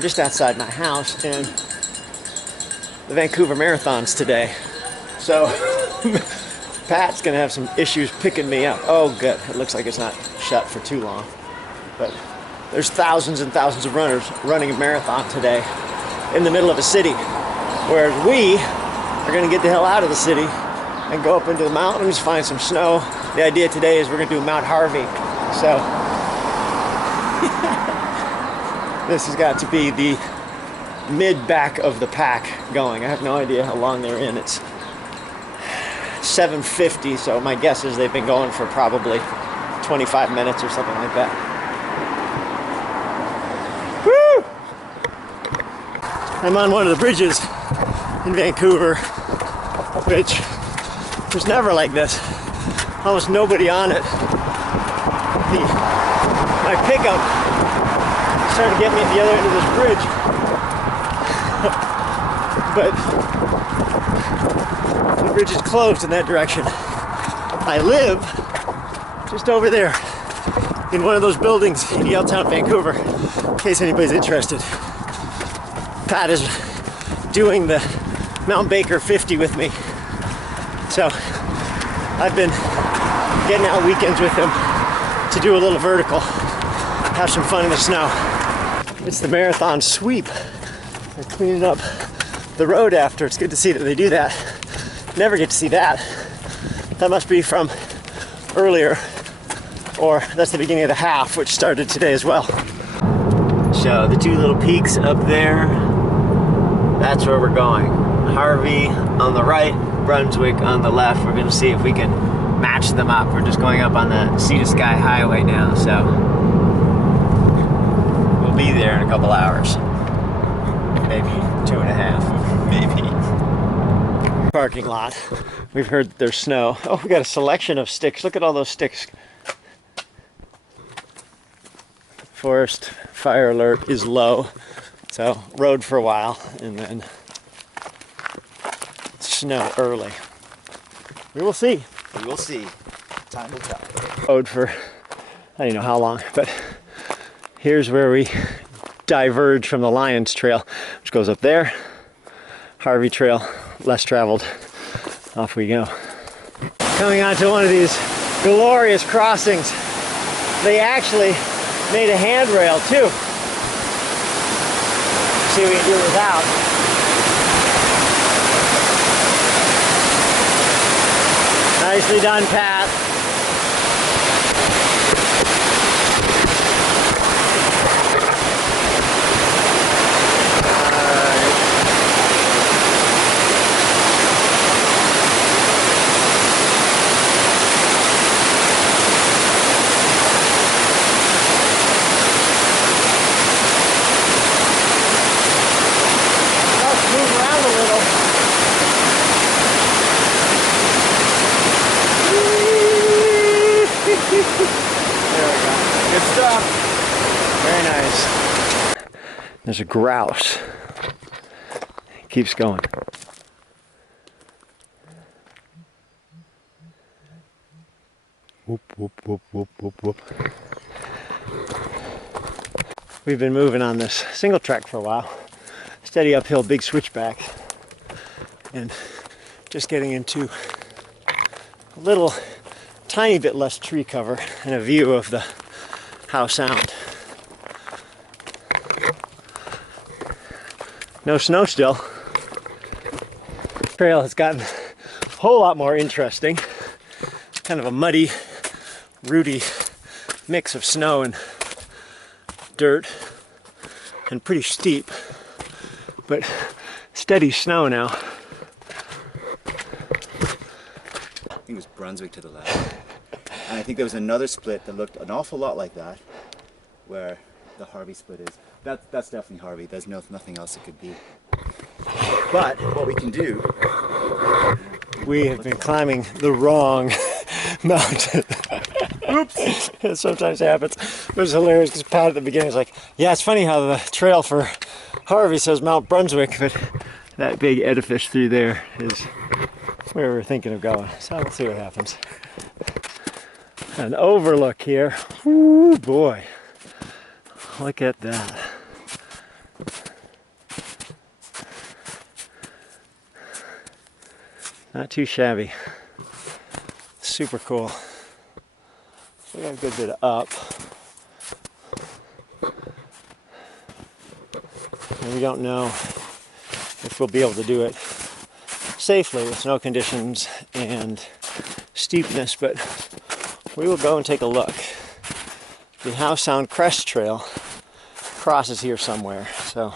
I'm just outside my house, and the Vancouver Marathon's today. So Pat's gonna have some issues picking me up. Oh good, it looks like it's not shut for too long. But there's thousands and thousands of runners running a marathon today in the middle of a city. Whereas we are gonna get the hell out of the city and go up into the mountains, find some snow. The idea today is we're gonna do Mount Harvey. So this has got to be the mid-back of the pack going. I have no idea how long they're in. It's 7:50, so my guess is they've been going for probably 25 minutes or something like that. Woo! I'm on one of the bridges in Vancouver, which was never like this. Almost nobody on it. My pickup started to get me at the other end of this bridge. But the bridge is closed in that direction. I live just over there in one of those buildings in Yaletown, Vancouver, in case anybody's interested. Pat is doing the Mount Baker 50 with me. So I've been getting out weekends with him to do a little vertical, have some fun in the snow. It's the marathon sweep. They're cleaning up the road after. It's good to see that they do that. Never get to see that. That must be from earlier, or that's the beginning of the half, which started today as well. So the two little peaks up there, that's where we're going. Harvey on the right, Brunswick on the left. We're gonna see if we can match them up. We're just going up on the Sea to Sky Highway now, so we'll be there in a couple hours. Maybe 2.5, maybe. Parking lot. We've heard that there's snow. Oh, we got a selection of sticks. Look at all those sticks. Forest fire alert is low, so road for a while, and then snow early. We will see. We will see. Time will tell. Road for I don't know how long, but here's where we diverge from the Lions Trail, which goes up there. Harvey Trail, less traveled. Off we go. Coming onto one of these glorious crossings. They actually made a handrail too. See what we can do without. Nicely done, Pat. Good stuff. Very nice. There's a grouse. It keeps going. Whoop, whoop, whoop, whoop, whoop, whoop. We've been moving on this single track for a while. Steady uphill, big switchbacks. And just getting into a little tiny bit less tree cover and a view of the Howe Sound. No snow still. Trail has gotten a whole lot more interesting. Kind of a muddy, rooty mix of snow and dirt, and pretty steep, but steady snow now. I think it was Brunswick to the left. And I think there was another split that looked an awful lot like that, where the Harvey split is. That's definitely Harvey. There's nothing else it could be. But what we can do... We have been climbing the wrong mountain. Oops! It sometimes happens. It was hilarious because Pat at the beginning was like, yeah, it's funny how the trail for Harvey says Mount Brunswick, but that big edifice through there is where we're thinking of going. So we'll see what happens. An overlook here. Ooh, boy. Look at that. Not too shabby. Super cool. We got a good bit of up. And we don't know if we'll be able to do it safely with snow conditions and steepness, but we will go and take a look. The Howe Sound Crest Trail crosses here somewhere, so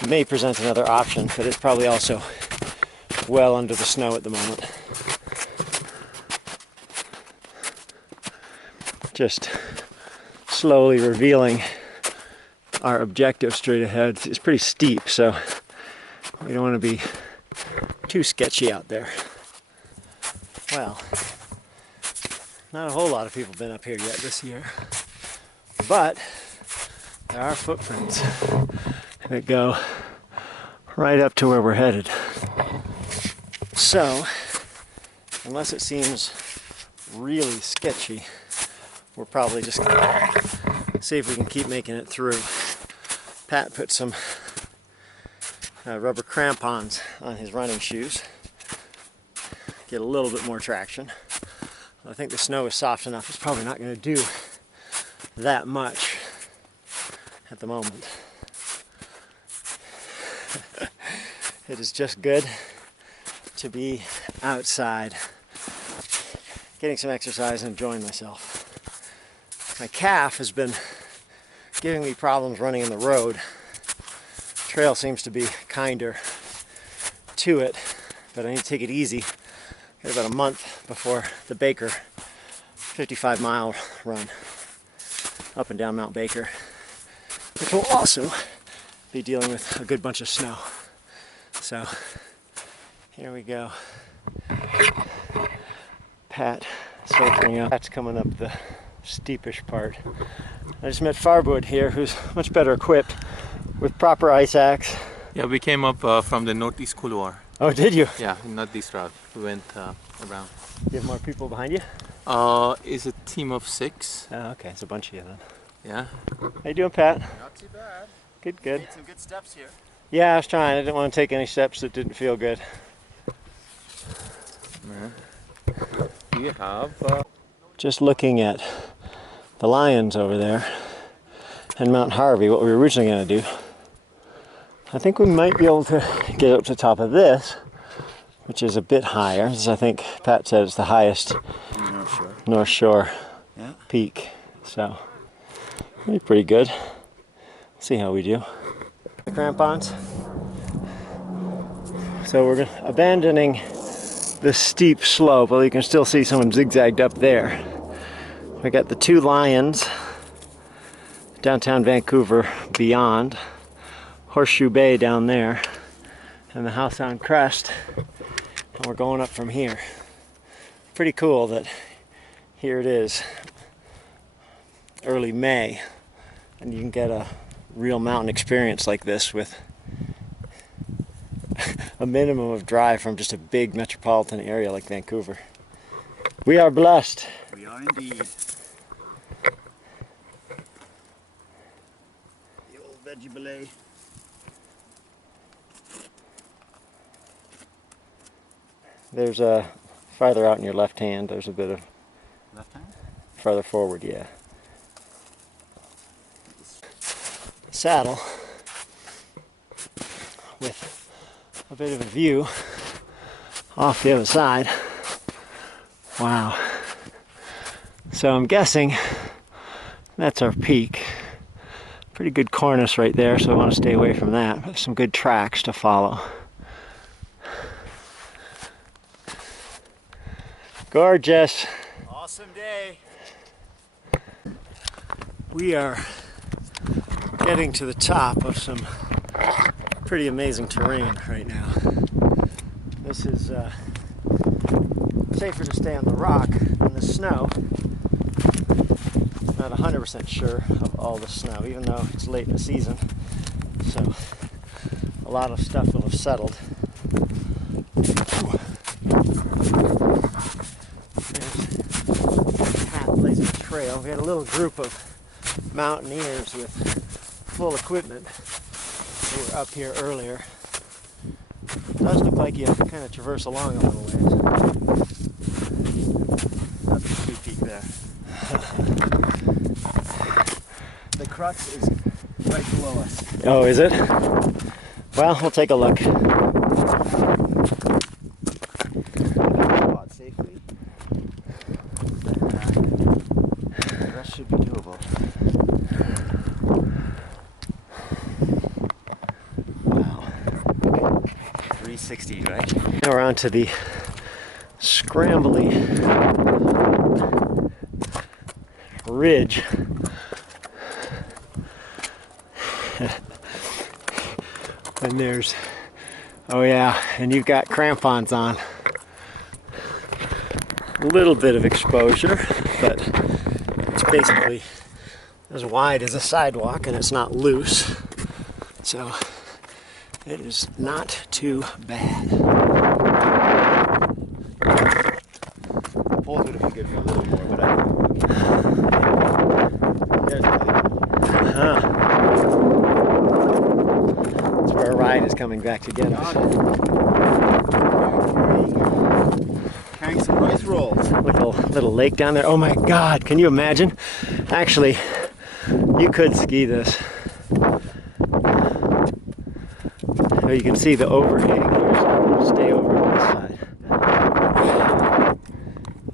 it may present another option, but it's probably also well under the snow at the moment. Just slowly revealing our objective straight ahead. It's pretty steep, so we don't want to be too sketchy out there. Well, not a whole lot of people have been up here yet this year, but there are footprints that go right up to where we're headed. So, unless it seems really sketchy, we're probably just gonna see if we can keep making it through. Pat put some rubber crampons on his running shoes. Get a little bit more traction. I think the snow is soft enough. It's probably not going to do that much at the moment. It is just good to be outside, getting some exercise and enjoying myself. My calf has been giving me problems running in the road. Trail seems to be kinder to it, but I need to take it easy. Got about a month before the Baker 55-mile run up and down Mount Baker, which will also be dealing with a good bunch of snow. So here we go. Pat circling up. Pat's coming up the steepish part. I just met Farwood here, who's much better equipped with proper ice axe. Yeah, we came up from the northeast couloir. Oh, did you? Yeah, not this route. We went around. You have more people behind you? Is a team of 6. Oh, okay, it's a bunch of you then. Yeah. How you doing, Pat? Not too bad. Good, good. Made some good steps here. Yeah, I was trying. I didn't want to take any steps that didn't feel good. We have... Just looking at the lions over there and Mount Harvey, what we were originally going to do. I think we might be able to get up to the top of this, which is a bit higher. This is, I think Pat said, it's the highest North Shore peak. So, it'll be pretty good. See how we do. Crampons. So we're abandoning the steep slope, well, you can still see someone zigzagged up there. We got the 2 lions, downtown Vancouver beyond, Horseshoe Bay down there, and the Howe Sound Crest, and we're going up from here. Pretty cool that here it is, early May, and you can get a real mountain experience like this with a minimum of drive from just a big metropolitan area like Vancouver. We are blessed. We are indeed. The old veggie belay. There's a farther out in your left hand. There's a bit of Left hand? farther forward, yeah. Saddle with a bit of a view off the other side. Wow. So I'm guessing that's our peak. Pretty good cornice right there, so I want to stay away from that. But some good tracks to follow. Gorgeous. Awesome day. We are getting to the top of some pretty amazing terrain right now. This is safer to stay on the rock than the snow. Not 100% sure of all the snow, even though it's late in the season. So a lot of stuff will have settled. There's Pat blazing a trail. We had a little group of mountaineers with full equipment who were up here earlier. It does look like you have to kind of traverse along a little ways. That's a sweet peak there. The crux is right below us. Oh, is it? Well, we'll take a look. Spot safely. The rest should be doable. Wow. 360, right? Now we're on to the scrambly ridge. And there's, oh yeah, and you've got crampons on. A little bit of exposure, but it's basically as wide as a sidewalk and it's not loose. So it is not too bad. Poles would have been good for a little more, but there's the lake. That's where our ride is coming back to get us. Carrying some rice rolls. Little lake down there. Oh my God, can you imagine? Actually, you could ski this. So you can see the overhang here, so we'll stay over on this side.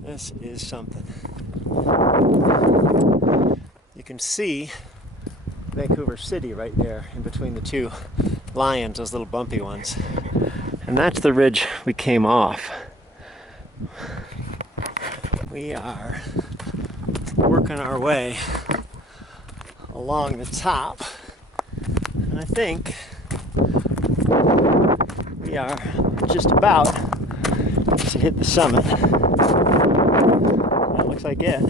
This is something. You can see Vancouver City right there in between the two lions, those little bumpy ones. And that's the ridge we came off. We are working our way along the top, and I think we are just about to hit the summit. That looks like it.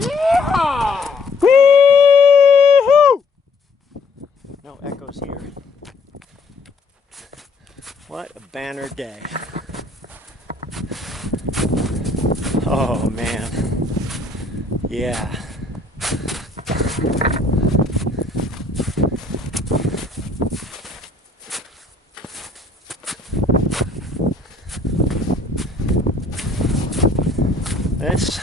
Yeah! Woo-hoo! No echoes here. What a banner day. Oh man. Yeah. This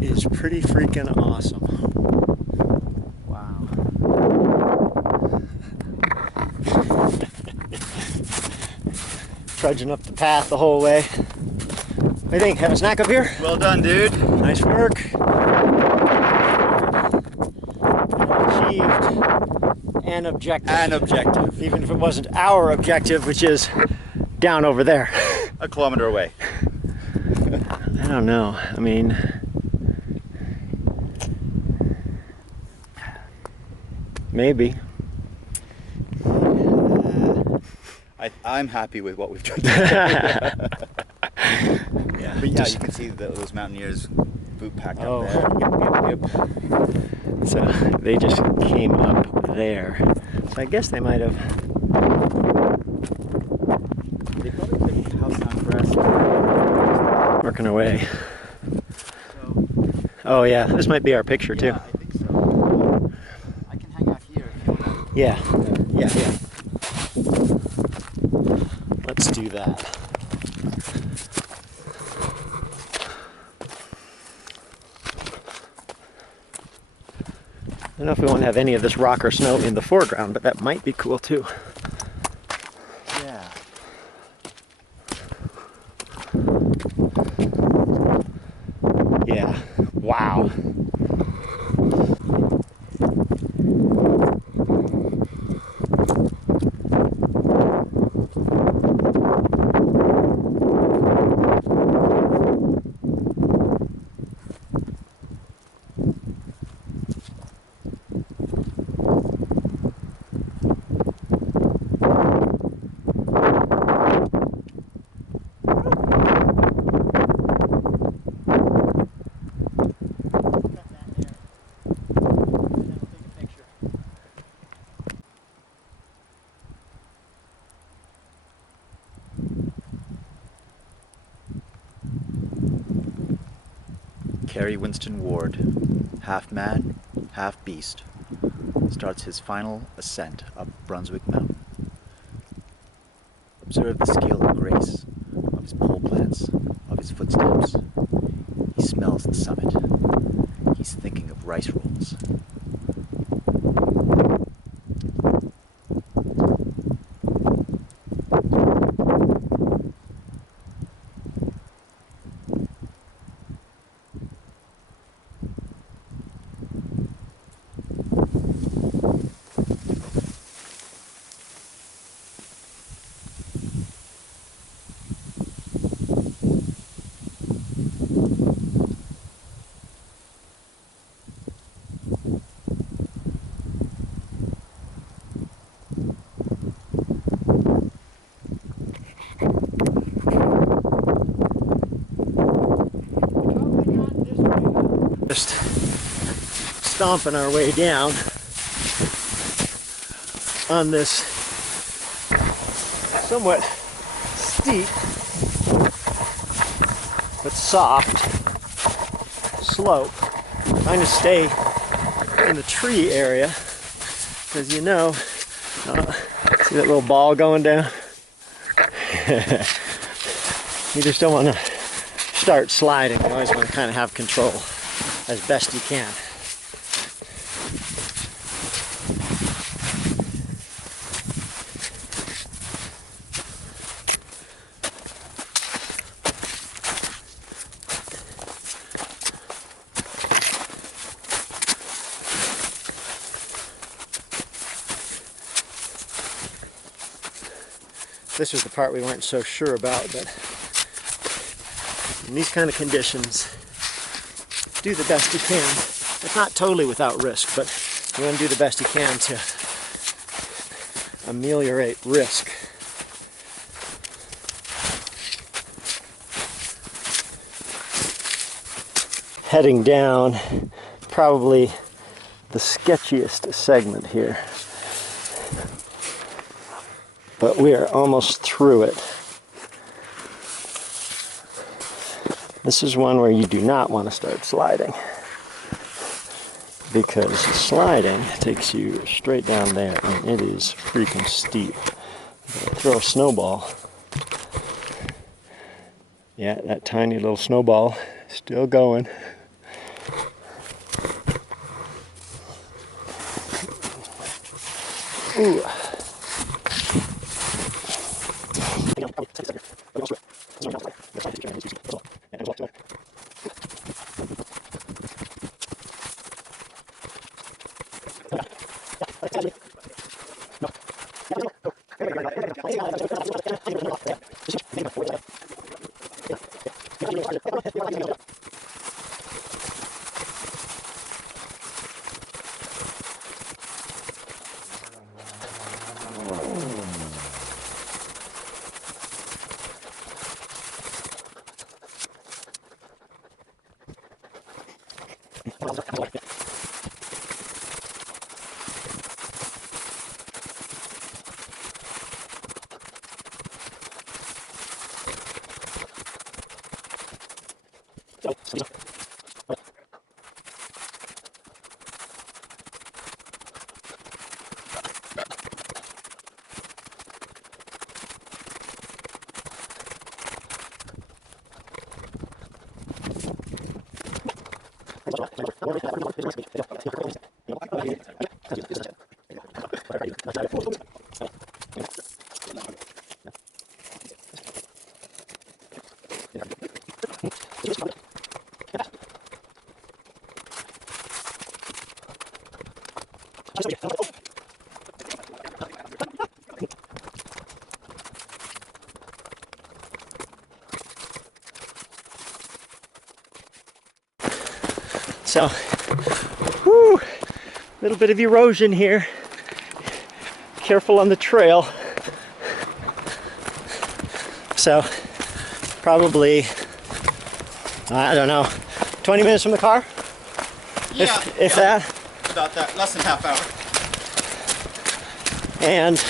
is pretty freaking awesome. Wow. Trudging up the path the whole way. What do you think? Have a snack up here? Well done, dude. Nice work. Achieved an objective. An objective. Even if it wasn't our objective, which is down over there. A kilometer away. I don't know. I mean, maybe. I'm happy with what we've done. Yeah. But yeah, you can see those mountaineers boot packed Oh, up there. yep. So they just came up there. So I guess they might have. They probably took the house down for us. Working away. So, Oh yeah, this might be our picture too. yeah, I think so. I can hang out here if you want. Yeah. Let's do that. I don't know if we want to have any of this rock or snow in the foreground, but that might be cool too. Yeah. Yeah. Wow. Carrie Winston Ward, half man, half beast. starts his final ascent up Brunswick Mountain. Observe the skill and grace of his pole plants, of his footsteps. He smells the summit. He's thinking of rice rolls. Just stomping our way down on this somewhat steep but soft slope. Trying to stay in the tree area because see that little ball going down? You just don't want to start sliding. You always want to kind of have control as best you can. This was the part we weren't so sure about, but in these kind of conditions, do the best you can. It's not totally without risk, but you want to do the best you can to ameliorate risk. Heading down, probably the sketchiest segment here. But we are almost through it. This is one where you do not want to start sliding, because sliding takes you straight down there and it is freaking steep. Throw a snowball. Yeah, that tiny little snowball still going. Ooh. So, whoo, little bit of erosion here. Careful on the trail. So, probably, I don't know, 20 minutes from the car? Yeah. If that? About that, less than half hour. And